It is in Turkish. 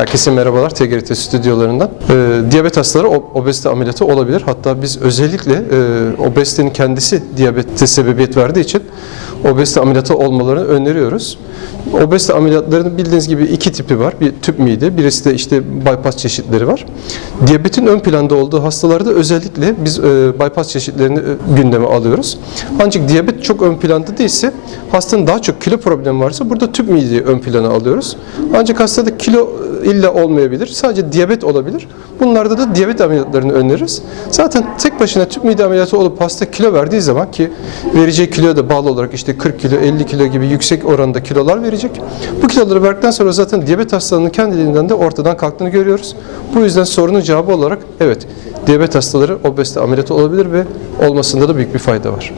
Herkese merhabalar TGRT stüdyolarından. Ee, diyabet hastaları ob- obezite ameliyatı olabilir. Hatta biz özellikle e, obezitenin kendisi diyabete sebebiyet verdiği için obezite ameliyatı olmalarını öneriyoruz. Obezite ameliyatlarının bildiğiniz gibi iki tipi var. Bir tüp mide, birisi de işte bypass çeşitleri var. Diyabetin ön planda olduğu hastalarda özellikle biz e, bypass çeşitlerini e, gündeme alıyoruz. Ancak diyabet çok ön planda değilse hastanın daha çok kilo problemi varsa burada tüp mideyi ön plana alıyoruz. Ancak hastada kilo e, illa olmayabilir. Sadece diyabet olabilir. Bunlarda da diyabet ameliyatlarını öneririz. Zaten tek başına tüp mide ameliyatı olup hasta kilo verdiği zaman ki vereceği kiloya da bağlı olarak işte 40 kilo, 50 kilo gibi yüksek oranda kilolar verecek. Bu kiloları verdikten sonra zaten diyabet hastalığının kendiliğinden de ortadan kalktığını görüyoruz. Bu yüzden sorunun cevabı olarak evet diyabet hastaları obezite ameliyatı olabilir ve olmasında da büyük bir fayda var.